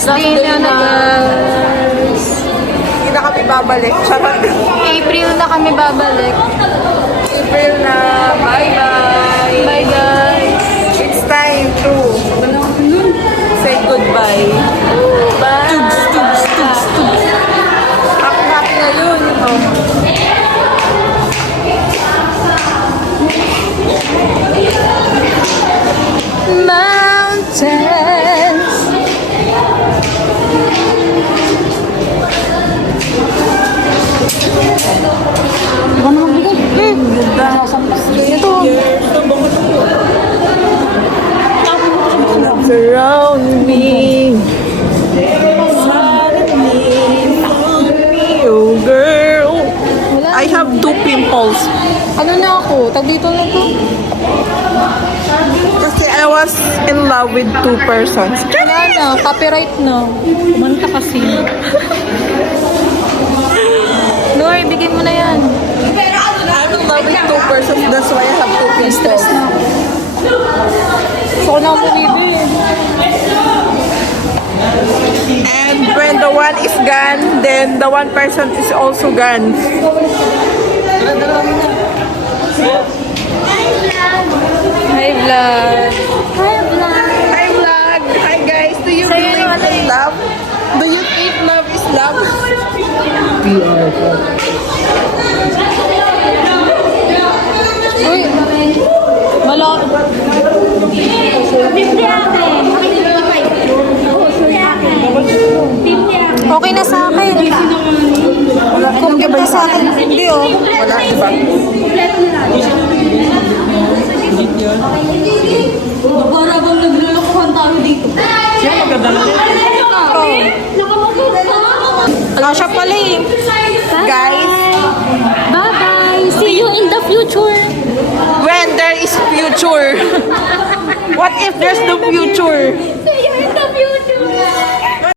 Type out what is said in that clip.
Last day na guys. Hindi na kami babalik. Charot. April na kami babalik. April na. Bye-bye. Bye guys. It's time to say goodbye. Bye. Happy na yun. Mountains. Surround me. Suddenly found me, oh girl. I have 2 pimples. Ano na ako? Tag dito na to. Kasi I was in love with 2 persons. Wala na. Copyright na. Kumanta kasi. Lord, bigay mo na yan. I'm in love with 2 persons. That's why I have 2 pimples. Stress na ako. Gusto ko na akong bumibig. And when the one is gone, then the 1 person is also gone. Hi, vlog. Hi vlog! Hi guys! Do you Sa'yo think yung ano eh. love? Do you think love is love? Uy, malo. Okay na sa akin. Kung ganda sa akin, hindi oh. Wala, diba? Para bang naglulukuhan tayo dito. Siya magdadala Kasha pala eh. Guys, Bye-bye. See you in the future. when there is future. What if there's no future? See you